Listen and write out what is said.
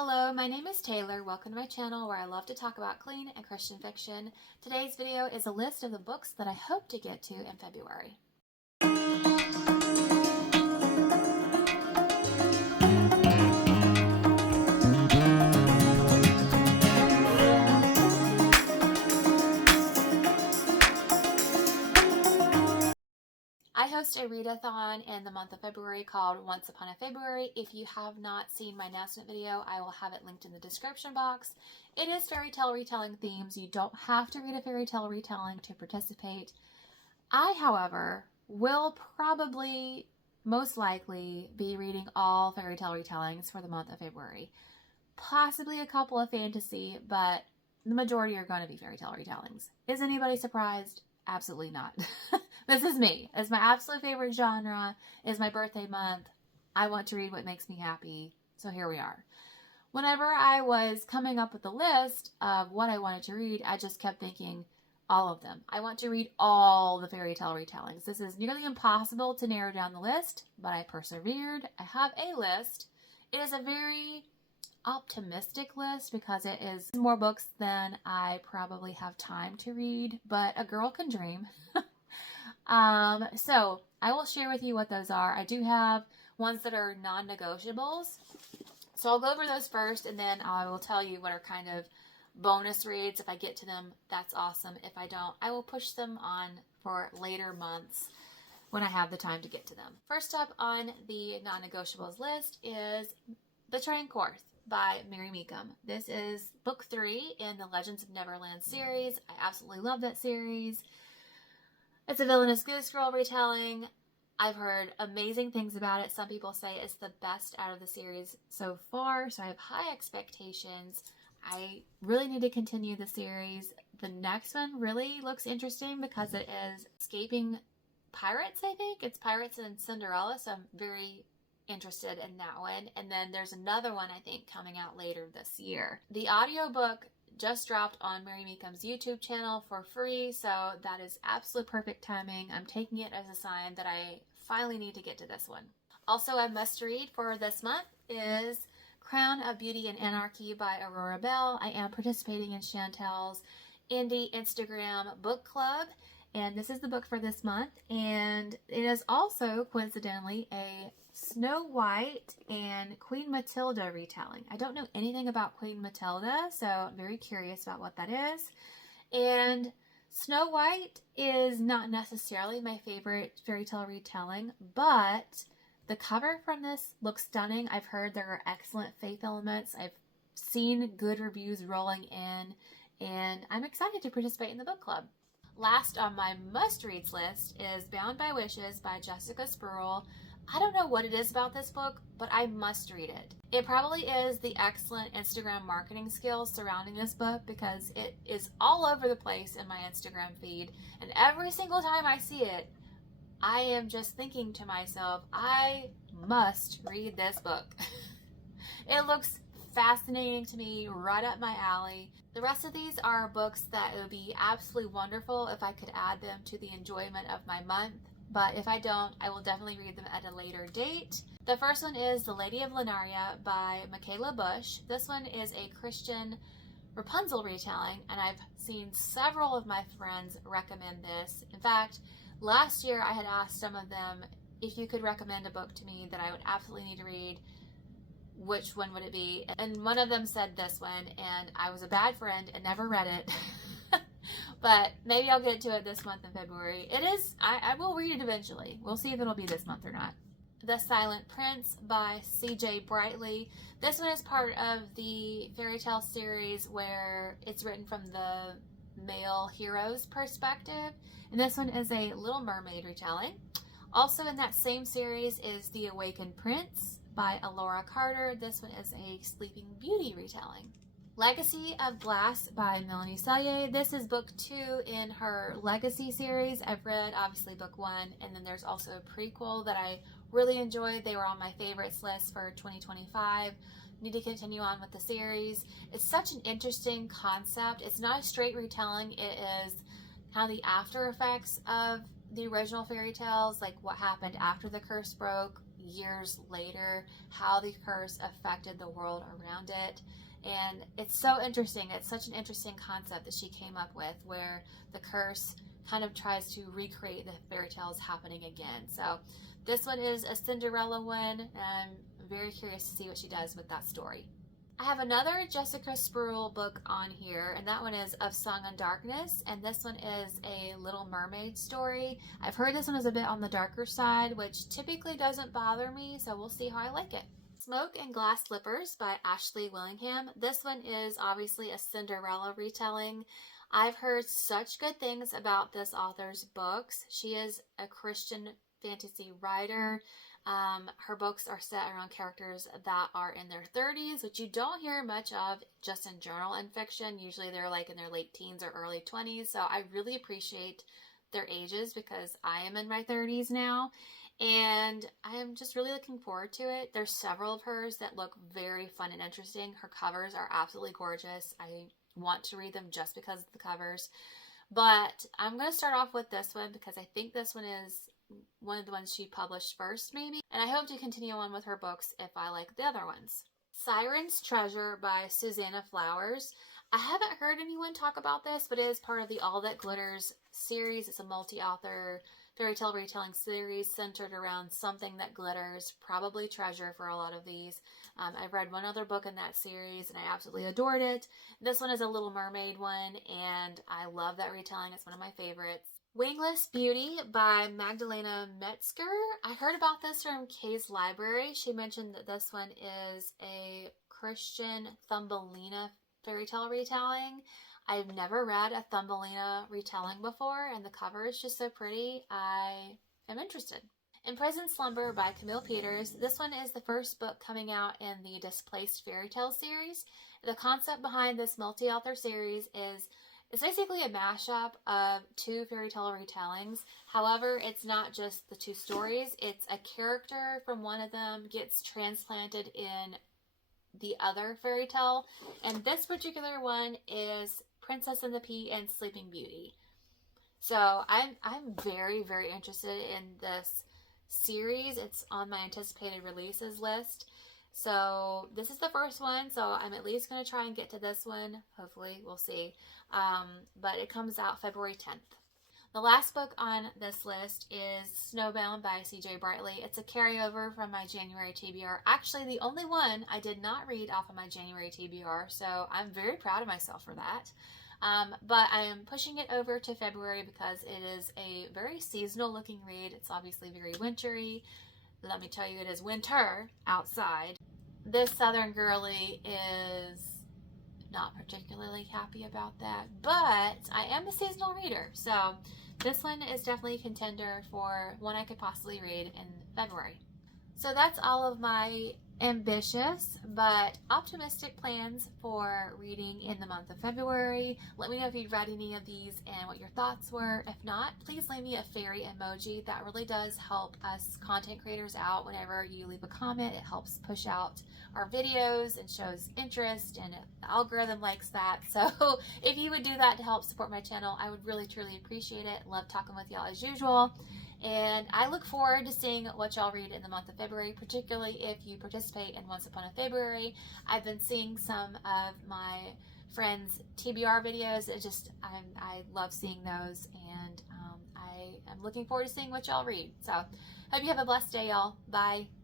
Hello, my name is Taylor. Welcome to my channel where I love to talk about clean and Christian fiction. Today's video is a list of the books that I hope to get to in February. I host a readathon in the month of February called Once Upon a February. If you have not seen my announcement video, I will have it linked in the description box. It is fairy tale retelling themes. You don't have to read a fairy tale retelling to participate. I, however, will probably, most likely, be reading all fairy tale retellings for the month of February. Possibly a couple of fantasy, but the majority are going to be fairy tale retellings. Is anybody surprised? Absolutely not. This is me. It's my absolute favorite genre. It's my birthday month. I want to read what makes me happy. So here we are. Whenever I was coming up with the list of what I wanted to read, I just kept thinking all of them. I want to read all the fairy tale retellings. This is nearly impossible to narrow down the list, but I persevered. I have a list. It is a very optimistic list because it is more books than I probably have time to read, but a girl can dream. So I will share with you what those are. I do have ones that are non-negotiables. So I'll go over those first, and then I will tell you what are kind of bonus reads. If I get to them, that's awesome. If I don't, I will push them on for later months when I have the time to get to them. First up on the non-negotiables list is The Train Course by Mary Meekum. This is book 3 in the Legends of Neverland series. I absolutely love that series. It's a villainous goose girl retelling. I've heard amazing things about it. Some people say it's the best out of the series so far, so I have high expectations. I really need to continue the series. The next one really looks interesting because it is escaping pirates, I think. It's Pirates and Cinderella, so I'm very interested in that one. And then there's another one, I think, coming out later this year. The audiobook just dropped on Mary Meekum's YouTube channel for free, so that is absolute perfect timing. I'm taking it as a sign that I finally need to get to this one. Also, a must read for this month is Crown of Beauty and Anarchy by Aurora Bell. I am participating in Chantel's Indie Instagram book club, and this is the book for this month. And it is also, coincidentally, a Snow White and Queen Matilda retelling. I don't know anything about Queen Matilda, so I'm very curious about what that is. And Snow White is not necessarily my favorite fairy tale retelling, but the cover from this looks stunning. I've heard there are excellent faith elements. I've seen good reviews rolling in, and I'm excited to participate in the book club. Last on my must-reads list is Bound by Wishes by Jessica Spruill. I don't know what it is about this book, but I must read it. It probably is the excellent Instagram marketing skills surrounding this book because it is all over the place in my Instagram feed. And every single time I see it, I am just thinking to myself, I must read this book. It looks fascinating to me, right up my alley. The rest of these are books that it would be absolutely wonderful if I could add them to the enjoyment of my month. But if I don't, I will definitely read them at a later date. The first one is The Lady of Lenaria by Michaela Bush. This one is a Christian Rapunzel retelling, and I've seen several of my friends recommend this. In fact, last year I had asked some of them if you could recommend a book to me that I would absolutely need to read, which one would it be? And one of them said this one, and I was a bad friend and never read it. But maybe I'll get to it this month in February. It is, I will read it eventually. We'll see if it'll be this month or not. The Silent Prince by C.J. Brightly. This one is part of the fairy tale series where it's written from the male hero's perspective. And this one is a Little Mermaid retelling. Also in that same series is The Awakened Prince by Alora Carter. This one is a Sleeping Beauty retelling. Legacy of Glass by Melanie Sellier. This is book 2 in her Legacy series. I've read obviously book 1, and then there's also a prequel that I really enjoyed. They were on my favorites list for 2025. Need to continue on with the series. It's such an interesting concept. It's not a straight retelling. It is kind of the after effects of the original fairy tales, like what happened after the curse broke years later, how the curse affected the world around it. And it's so interesting. It's such an interesting concept that she came up with, where the curse kind of tries to recreate the fairy tales happening again. So this one is a Cinderella one, and I'm very curious to see what she does with that story. I have another Jessica Spruill book on here, and that one is Of Song and Darkness, and this one is a Little Mermaid story. I've heard this one is a bit on the darker side, which typically doesn't bother me, so we'll see how I like it. Smoke and Glass Slippers by Ashley Willingham. This one is obviously a Cinderella retelling. I've heard such good things about this author's books. She is a Christian fantasy writer. Her books are set around characters that are in their 30s, which you don't hear much of just in journal and fiction. Usually they're like in their late teens or early 20s. So I really appreciate their ages because I am in my 30s now. And I am just really looking forward to it. There's several of hers that look very fun and interesting. Her covers are absolutely gorgeous. I want to read them just because of the covers. But I'm going to start off with this one because I think this one is one of the ones she published first, maybe. And I hope to continue on with her books if I like the other ones. Siren's Treasure by Susanna Flowers. I haven't heard anyone talk about this, but it is part of the All That Glitters series. It's a multi-author fairy tale retelling series centered around something that glitters, probably treasure for a lot of these. I've read one other book in that series and I absolutely adored it. This one is a Little Mermaid one, and I love that retelling. It's one of my favorites. Wingless Beauty by Magdalena Metzger. I heard about this from Kay's Library. She mentioned that this one is a Christian Thumbelina fairy tale retelling. I've never read a Thumbelina retelling before, and the cover is just so pretty. I am interested. Imprisoned Slumber by Camille Peters. This one is the first book coming out in the Displaced Fairy Tale series. The concept behind this multi-author series is it's basically a mashup of two fairy tale retellings. However, it's not just the two stories. It's a character from one of them gets transplanted in the other fairy tale. And this particular one is Princess and the Pea and Sleeping Beauty. So I'm very, very interested in this series. It's on my anticipated releases list. So this is the first one, so I'm at least going to try and get to this one. Hopefully, we'll see. But it comes out February 10th. The last book on this list is Snowbound by C.J. Brightly. It's a carryover from my January TBR. Actually, the only one I did not read off of my January TBR, so I'm very proud of myself for that. But I am pushing it over to February because it is a very seasonal looking read. It's obviously very wintry. Let me tell you, it is winter outside. This Southern girly is not particularly happy about that, but I am a seasonal reader, so this one is definitely a contender for one I could possibly read in February. So that's all of my ambitious but optimistic plans for reading in the month of February. Let me know if you've read any of these and what your thoughts were. If not, please leave me a fairy emoji. That really does help us content creators out. Whenever you leave a comment, it helps push out our videos and shows interest, and the algorithm likes that. So if you would do that to help support my channel, I would really truly appreciate it. Love talking with y'all as usual. And I look forward to seeing what y'all read in the month of February, particularly if you participate in Once Upon a February. I've been seeing some of my friends' TBR videos. I love seeing those, and I am looking forward to seeing what y'all read. So, hope you have a blessed day, y'all. Bye.